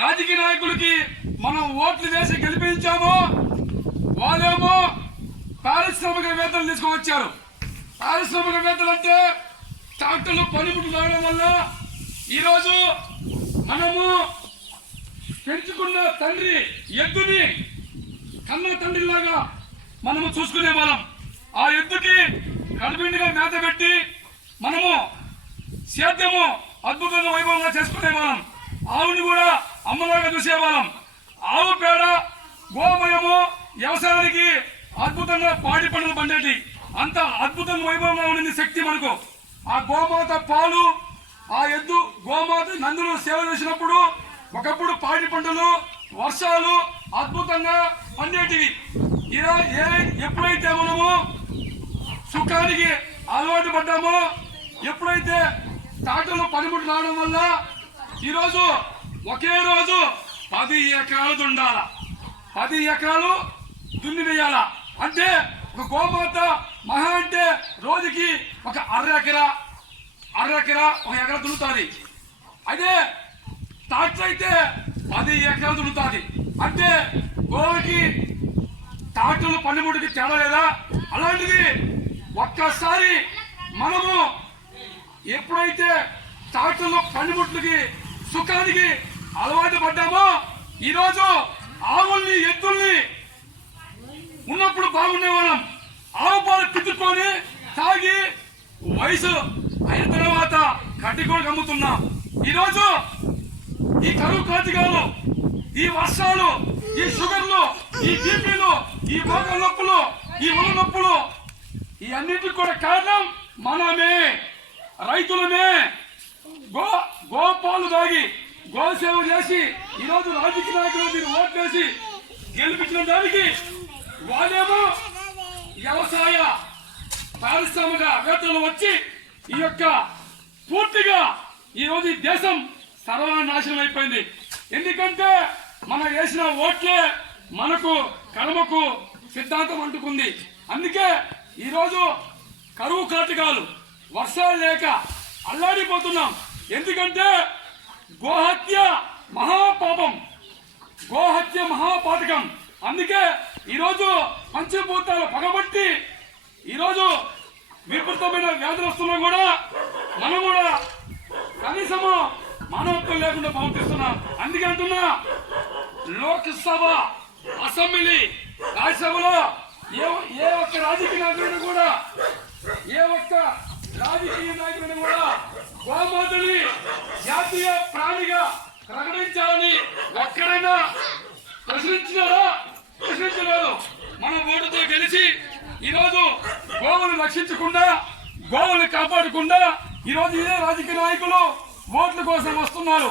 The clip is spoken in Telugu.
రాజకీయ నాయకులకి మనం ఓట్లు వేసి గెలిపించామో వాళ్ళేమో పారిశ్రామికవేత్తలు తీసుకువచ్చారు. పారిశ్రామికవేత్తలు అంటే ట్రాక్టర్లు పనిముట్లు రావడం వల్ల ఈరోజు మనము పెంచుకున్న తండ్రి ఎద్దుని కన్న తండ్రిలాగా మనము చూసుకునే వాళ్ళం. ఆ ఎద్దుకి కడుపిండిగా మేత పెట్టి మనము సేద్యము అద్భుతంగా వైభవంగా చేసుకునే వాళ్ళం. రూపంలో చూసే వాళ్ళం ఆవు పేడ గోమయము వ్యవసాయానికి అద్భుతంగా పాడి పంటలు పండేటి. అంత అద్భుతం వైభవంగా ఉండింది శక్తి మనకు. ఆ గోమాత పాలు ఆ ఎద్దు గోమాత నందులు సేవ చేసినప్పుడు ఒకప్పుడు పాడి పంటలు వర్షాలు అద్భుతంగా పండేటివి. ఇలా ఏ ఎప్పుడైతే మనము సుఖానికి అలవాటు పడ్డామో ఎప్పుడైతే తాటలు పనిముట్లు రావడం వల్ల ఈరోజు ఒకే రోజు పది ఎకరాలు దుండాల. పది ఎకరాలు దున్ని వేయాల? అంటే ఒక గోమాత మహా అంటే రోజుకి ఒక అర ఎకరా అర ఎకరా ఒక ఎకరా దున్నుతుంది. అదే ట్రాక్టర్ అయితే పది ఎకరాలు దున్నుతుంది. అంటే గోవకి ట్రాక్టర్లు పన్నెండుకి తేడా లేదా? అలాంటిది ఒక్కసారి మనము ఎప్పుడైతే ట్రాక్టర్లో పనిముట్లకి సుఖానికి అలవాటు పడ్డామో ఈరోజు ఆవుల్ని ఎద్దుల్ని ఉన్నప్పుడు బాగుండే వాళ్ళం ఆవు పాలు పిచ్చుకొని తాగి వయసు అయిన తర్వాత కట్టి కూడా అమ్ముతున్నాం ఈరోజు ఈ కరువు కాతికాలు ఈ వర్షాలు ఈ షుగర్లు ఈ బీపీలు ఈ భోగ నొప్పులు ఈ ఉల నొప్పులు ఈ అన్నిటికి కూడా కారణం మనమే రైతులమే. గో గోపాలు తాగి గోసేవ చేసి ఈరోజు రాజకీయ నాయకులు మీరు ఓట్లేసి గెలిపించిన దానికి వాళ్ళేమో వ్యవసాయ పారిశ్రామిక వేత్తలు వచ్చి ఈ యొక్క పూర్తిగా ఈరోజు ఈ దేశం సర్వనాశనం అయిపోయింది. ఎందుకంటే మనం వేసిన ఓట్లే మనకు కడమకు సిద్ధాంతం అంటుకుంది. అందుకే ఈరోజు కరువు కాటకాలు వర్షాలు లేక అల్లాడిపోతున్నాం. ఎందుకంటే గోహత్య మహాపాపం. గోహత్య మహాపాతకం. అందుకే ఈరోజు పంచభూతాలు పగబట్టి ఈరోజు విపరీతమైన వ్యాధులు వస్తున్నా కూడా మనం కూడా కనీసము మానవత్వం లేకుండా ప్రవర్తిస్తున్నాం అందుకే అంటున్నా లోక్సభ అసెంబ్లీ రాజ్యసభలో ఏ ఏ ఒక్క రాజకీయ నాయకుడు కూడా ఏ ఒక్క రాజకీయ నాయకుడిని కూడా ప్రశ్నించినారా ప్రశ్నించలేదు మనం ఓటుతో గెలిచి ఈరోజు గోవులు రక్షించకుండా గోవులు కాపాడకుండా ఈరోజు ఇదే రాజకీయ నాయకులు ఓట్ల కోసం వస్తున్నారు.